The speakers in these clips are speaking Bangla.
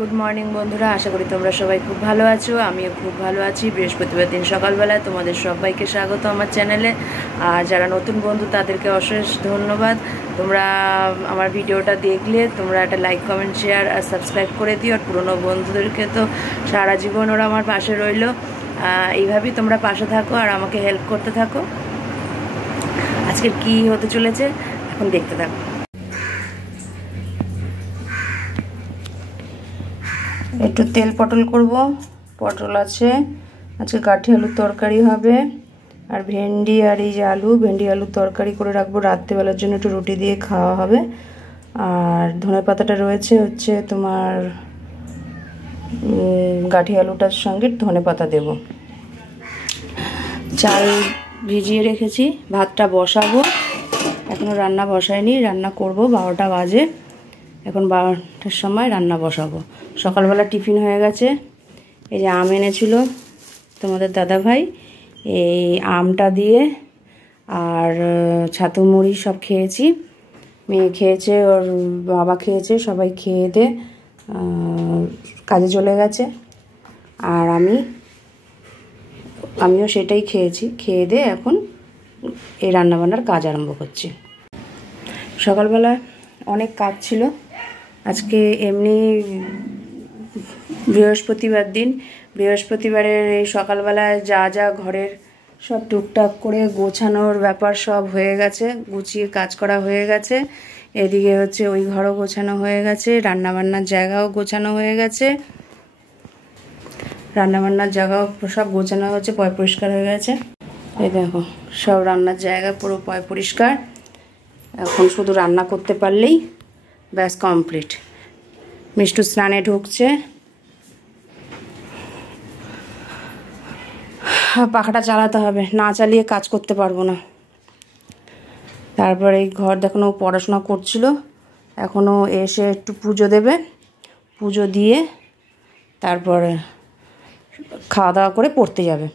গুড মর্নিং বন্ধুরা, আশা করি তোমরা সবাই খুব ভালো আছো। আমিও খুব ভালো আছি। বৃহস্পতিবার দিন সকালবেলায় তোমাদের সবাইকে স্বাগত আমার চ্যানেলে। আর যারা নতুন বন্ধু তাদেরকে অশেষ ধন্যবাদ। তোমরা আমার ভিডিওটা দেখলে তোমরা একটা লাইক, কমেন্ট, শেয়ার আর সাবস্ক্রাইব করে দিও। আর পুরনো বন্ধুদেরকে তো সারা জীবন ওরা আমার পাশে রইলো। এইভাবেই তোমরা পাশে থাকো আর আমাকে হেল্প করতে থাকো। আজকে কি হতে চলেছে এখন দেখতে থাকো। একটু তেল পটল করব। পটল আছে, আজকে কাঠি আলুর তরকারি হবে। আর ভেন্ডি আর এই যে আলু, ভেন্ডি আলুর তরকারি করে রাখবো রাত্রেবেলার জন্য, একটু রুটি দিয়ে খাওয়া হবে। আর ধনে পাতাটা রয়েছে হচ্ছে তোমার গাঠি আলুটার সঙ্গে ধনে পাতা দেব। চাল ভিজিয়ে রেখেছি, ভাতটা বসাবো। এখনও রান্না বসাইনি, রান্না করব 12টা বাজে। এখন 12টার সময় রান্না বসাবো। সকালবেলা টিফিন হয়ে গেছে। এই যে আম এনেছিল তোমাদের দাদাভাই, এই আমটা দিয়ে আর ছাতু মুড়ি সব খেয়েছি। মেয়ে খেয়েছে, ওর বাবা খেয়েছে, সবাই খেয়ে দে কাজে চলে গেছে। আর আমিও সেটাই খেয়েছি। খেয়ে দে এখন এই রান্নাবান্নার কাজ আরম্ভ করছি। সকালবেলা অনেক কাজ ছিল আজকে। এমনি বৃহস্পতিবার দিন, বৃহস্পতিবারের এই সকালবেলায় যা যা ঘরের সব টুকটাক করে গোছানোর ব্যাপার সব হয়ে গেছে, গুছিয়ে কাজ করা হয়ে গেছে। এদিকে হচ্ছে ওই ঘরও গোছানো হয়ে গেছে, রান্নাবান্নার জায়গাও গোছানো হয়ে গেছে। রান্নাবান্নার জায়গাও সব গোছানো হচ্ছে, পয় পরিষ্কার হয়ে গেছে। এই দেখো সব রান্নার জায়গা পুরো পয় পরিষ্কার। এখন শুধু রান্না করতে পারলেই ব্যাস কমপ্লিট। মিষ্টু স্নানে ঢুকছে। পাখাটা চালাতে হবে, না চালিয়ে কাজ করতে পারবো না। তারপরে এই ঘর দেখানো পড়াশোনা করছিল, এখনও এসে একটু পুজো দেবে। পুজো দিয়ে তারপরে খাওয়া দাওয়া করে পড়তে যাবে।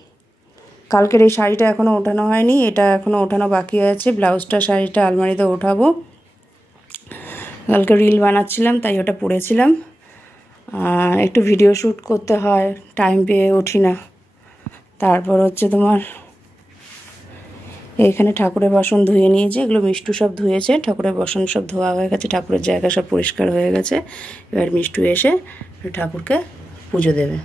কালকের এই শাড়িটা এখনও ওঠানো হয়নি, এটা এখনও ওঠানো বাকি আছে। ব্লাউজটা শাড়িটা আলমারিতে ওঠাবো। কালকে রিল বানাচ্ছিলাম তাই ওটা পরেছিলাম। একটু ভিডিও শ্যুট করতে হয়, টাইম পেয়ে উঠি না। তারপর হচ্ছে তোমার এইখানে ঠাকুরের বাসন ধুয়ে নিয়েছে, এগুলো মিষ্টু সব ধুয়েছে। ঠাকুরের বাসন সব ধোয়া হয়ে গেছে, ঠাকুরের জায়গা সব পরিষ্কার হয়ে গেছে। এবার মিষ্টু এসে ঠাকুরকে পুজো দেবে।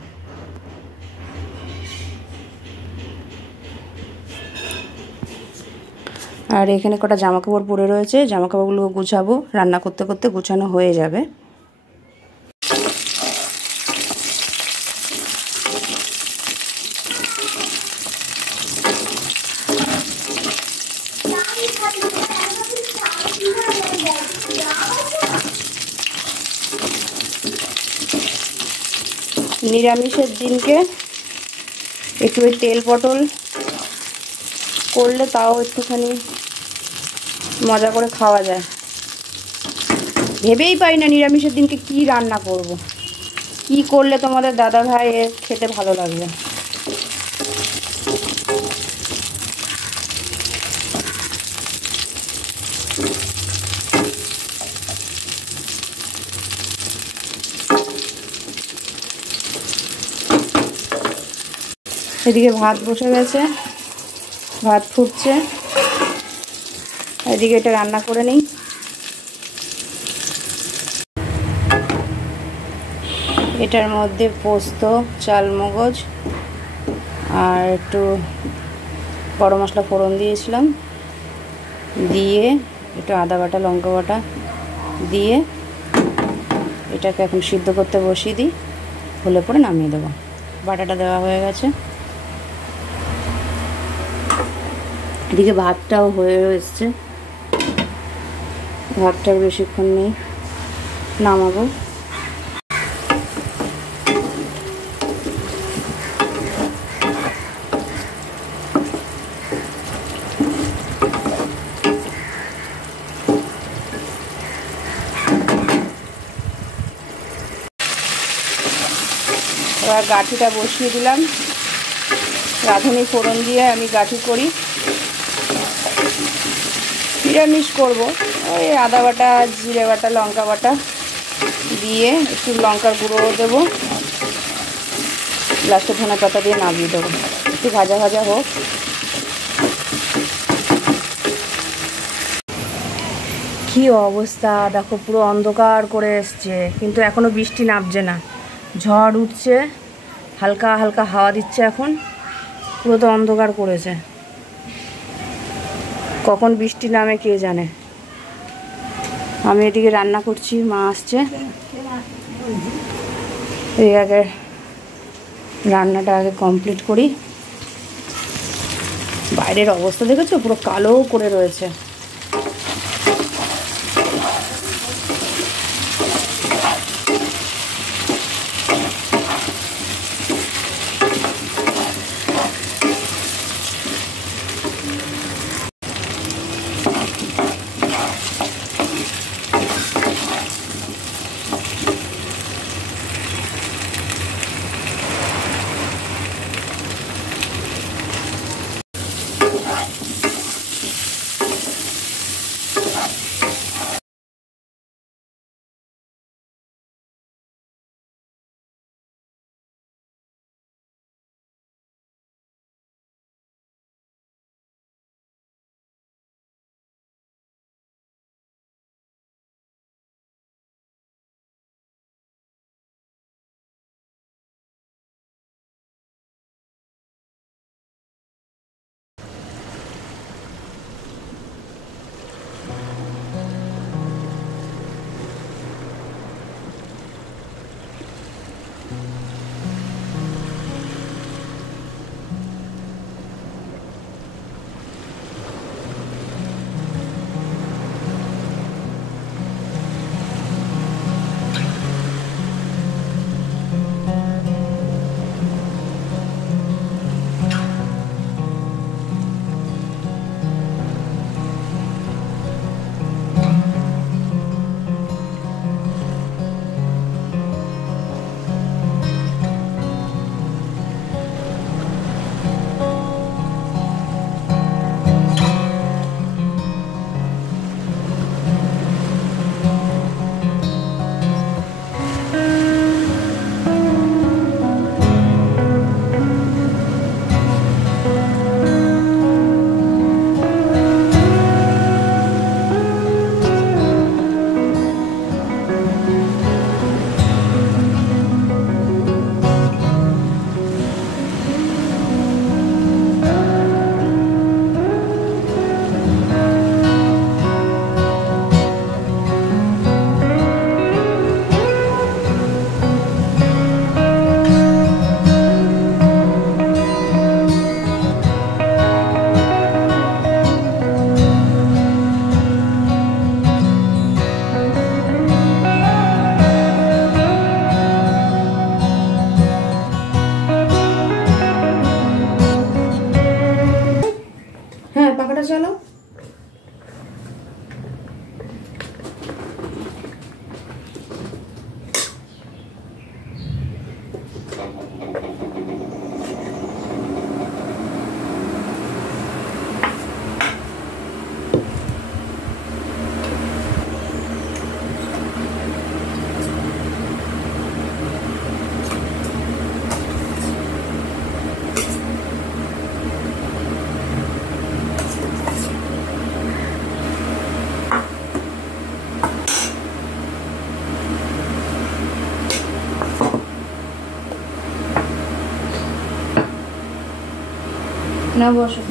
আর এখানে কটা জামাকাপড় পরে রয়েছে, জামাকাপড়গুলো গুছাবো। রান্না করতে করতে গুছানো হয়ে যাবে। নিরামিষের দিনকে একটু ওই তেল পটল করলে তাও একটুখানি মজা করে খাওয়া যায়। ভেবেই পাই না নিরামিষের দিনকে কি রান্না করব, কি করলে তোমাদের দাদা ভাই খেতে ভালো লাগবে। এদিকে ভাত বসে গেছে, ভাত ফুটছে। এদিকে এটা রান্না করে নিই। এটার মধ্যে পোস্ত, চালমগজ আর একটু গরম মশলা ফোড়ন দিয়েছিলাম, দিয়ে একটু আদা বাটা, লঙ্কা বাটা দিয়ে এটাকে এখন সিদ্ধ করতে বসিয়ে দিই। হলে পরে নামিয়ে দেবো। বাটাটা দেওয়া হয়ে গেছে। এদিকে ভাতটাও হয়ে এসছে, ভাতটার বেশিক্ষণ নেই, নামাবো। এবার গাঠিটা বসিয়ে দিলাম। রাঁধুনি ফোড়ন দিয়ে আমি গাঠি করি। নিরামিষ করবো, ওই আদা বাটা, জিরে বাটা, লঙ্কা বাটা দিয়ে একটু লঙ্কার গুঁড়ো দেবো, লাস্টে ধনে পাতা দিয়ে নামিয়ে দেবো। একটু ভাজা ভাজা হোক। কি অবস্থা দেখো, পুরো অন্ধকার করে এসছে, কিন্তু এখনো বৃষ্টি নামছে না। ঝড় উঠছে, হালকা হালকা হাওয়া দিচ্ছে, এখন পুরো তো অন্ধকার করেছে। কখন বৃষ্টি নামে কে জানে। আমি এদিকে রান্না করছি, মা আসছে। এই আগে রান্নাটা আগে কমপ্লিট করি। বাইরের অবস্থা দেখেছো, পুরো কালো করে রয়েছে। চালাও। না বসো।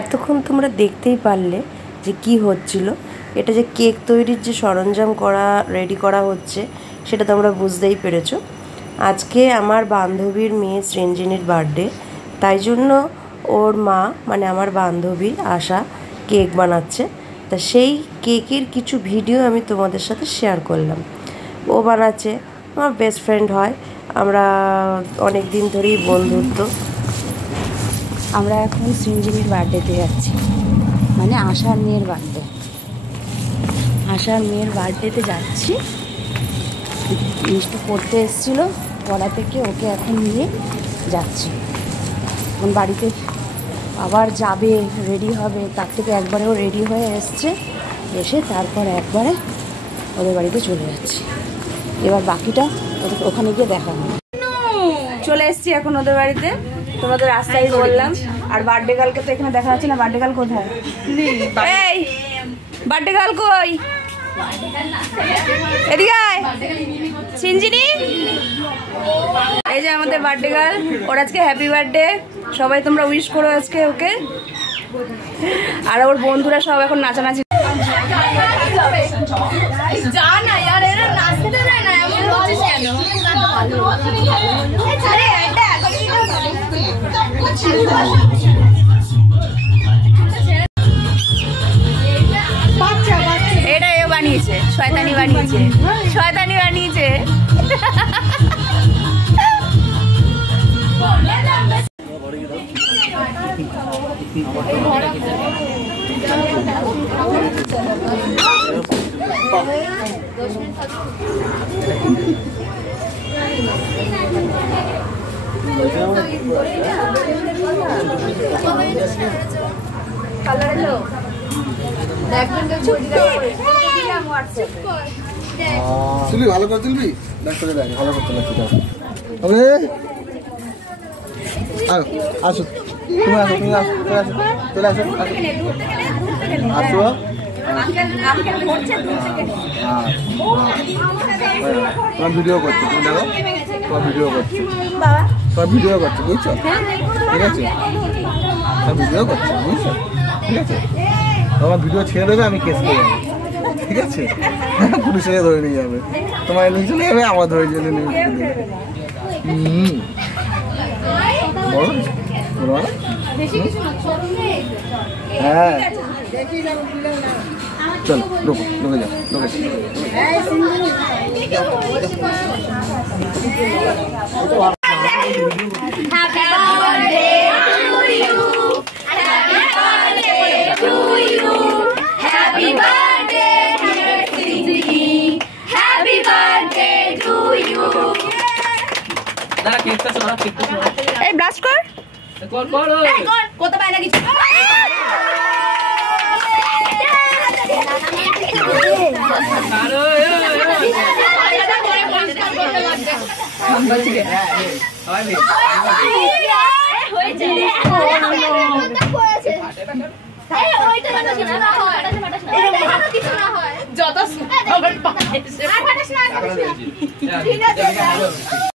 এতক্ষণ তোমরা দেখতেই পারলে যে কি হচ্ছিল। এটা যে কেক তৈরির যে সরঞ্জাম রেডি করা হচ্ছে সেটা তোমরা বুঝতেই পেরেছো। আজকে আমার বান্ধবীর মেয়ে সৃঞ্জিনীর বার্থডে, তাই জন্য ওর মা মানে আমার বান্ধবী আশা কেক বানাচ্ছে। তা সেই কেকের কিছু ভিডিও আমি তোমাদের সাথে শেয়ার করলাম। ও বানাচ্ছে, আমার বেস্ট ফ্রেন্ড হয়, আমরা অনেক দিন ধরেই বন্ধুত্ব। আমরা এখন সৃঞ্জিনীর বার্থডেতে যাচ্ছি, মানে আশার মেয়ের বার্থডে। আশার মেয়ের বার্থডেতে যাচ্ছি। মিষ্টি পড়তে এসেছিলো পড়া থেকে, ওকে এখন নিয়ে যাচ্ছি। এখন বাড়িতে আবার যাবে, রেডি হবে, তার থেকে একবারেও রেডি হয়ে এসছে, এসে তারপর একবারে ওদের বাড়িতে চলে যাচ্ছি। এবার বাকিটা ওখানে গিয়ে দেখা হবে। চলে এসছি এখন ওদের বাড়িতে, তোমাদের রাস্তায় বললাম। আর বার্থডে গার্লকে তো এখানে দেখা যাচ্ছে না। বার্থডে গার্ল কোথায়? এই বার্থডে গার্ল কই? এদিকে আয় সৃঞ্জিনী। এই যে আমাদের বার্থডে গার্ল, ওর আজকে হ্যাপি বার্থডে। সবাই তোমরা উইশ করো আজকে ওকে। আর ওর বন্ধুরা সব এখন নাচানাচি। এটা এ বানিয়েছে, শয়তানি বানিয়েছে, শয়তানি বানিয়েছে। তুলবি ভালো করে তুলবি, ডাক্তারে দেখ ভালো করতে লাগছে। আসো তুমি, আসো তুমি, আসো চলে আসো, আসো তোমার ভিডিও করছো, তুমি দেখো তোমার ভিডিও করছো, তোমার ভিডিও করছো, বুঝছো? ঠিক আছে, তোমার ভিডিও করছো, বুঝছো? ঠিক আছে, তোমার ভিডিও ছেড়ে দেবে, আমি কেস করে যাবো। ঠিক আছে, পুলিশে ধরে নিয়ে যাবে, তোমার নিয়ে চলে যাবে, আমার ধরে চলে নিয়ে যাবে। বলো বলো, হ্যাঁ চলো ঢোকো, ঢুকে যাও, ঢুকে Happy birthday to you. Happy birthday. এই ব্লাস্ট কর কত পায় না কিছু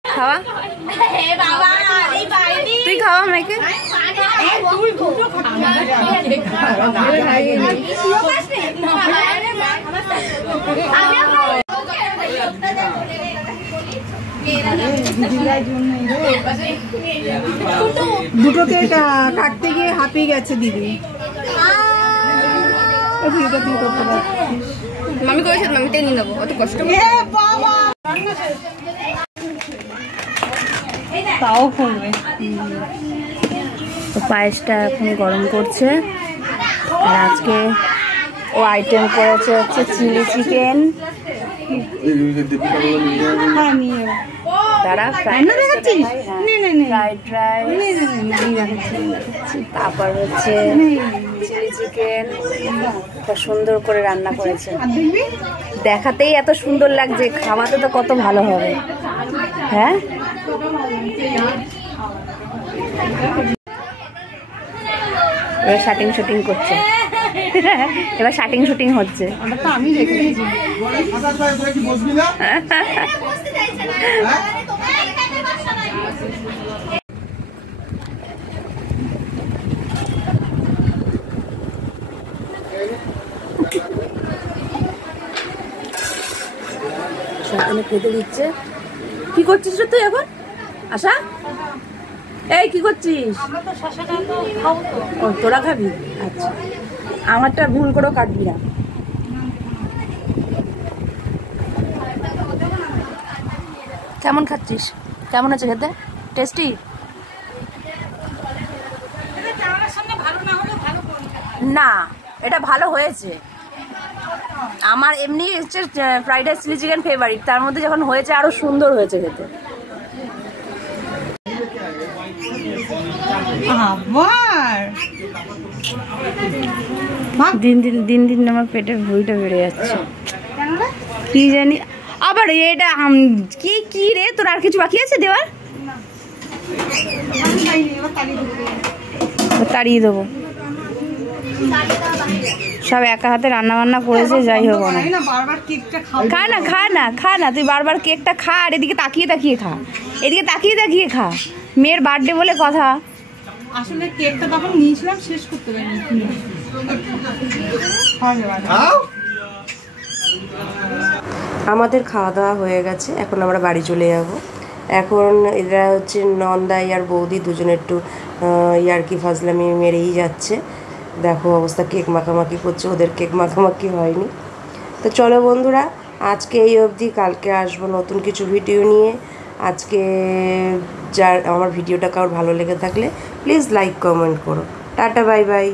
খাওয়া তুই খাওয়া মেয়েকে দুটোকে কাটতে গিয়ে হাঁপিয়ে গেছে দিদি। মামি করেছে মামি টেনে নেবো অত কষ্ট তাও করবে। তো পায়েসটা এখন গরম করছে আর আজকে ও আইটেম করেছে হচ্ছে চিলি চিকেন তারা ফ্রাইড রাইস তারপর হচ্ছে চিলি চিকেন সুন্দর করে রান্না করেছে দেখাতেই এত সুন্দর লাগছে খাওয়াতে তো কত ভালো হবে হ্যাঁ এবার শাটিং শুটিং করছে এবার শাটিং শুটিং হচ্ছে আমি রেখে দিয়েছি খেতে দিচ্ছে কি করছিস রে তুই এখন আশা এই কি করছিস ও তোরা খাবি আচ্ছা আমারটা ভুল করেও কাটবি না কেমন খাচ্ছিস কেমন আছে খেতে টেস্টি না এটা ভালো হয়েছে আমার এমনি হচ্ছে fried rice chilli chicken favourite তার মধ্যে যখন হয়েছে আরো সুন্দর হয়েছে খেতে দিন দিন আমার পেটের ভুঁড়িটা বেড়ে যাচ্ছে কি জানি আবার এটা কি রে তোর আর কিছু বাকি আছে দেওয়ার তাড়িয়ে দেবো সব একা হাতে রান্না বান্না করেছে যাই হোক না খা না তুই বারবার কেকটা খা আর এদিকে তাকিয়ে খা এদিকে তাকিয়ে খা মেয়ের বার্থডে বলে কথা আসলে কেকটা তখন নিয়েছিলাম শেষ করতে পারিনি আমাদের খাওয়া দাওয়া হয়ে গেছে এখন আমরা বাড়ি চলে যাব এখন এরা হচ্ছে নন্দাই আর বৌদি দুজনে একটু ইয়ার্কি ফাজলামি মেরেই যাচ্ছে দেখো অবস্থা কেক মাখামাখি করছে ওদের কেক মাখামাখি হয়নি তো চলো বন্ধুরা আজকে এই অবধি কালকে আসবো নতুন কিছু ভিডিও নিয়ে আজকে যার আমার ভিডিওটা কারোর ভালো লেগে থাকলে প্লিজ লাইক কমেন্ট করো টাটা বাই বাই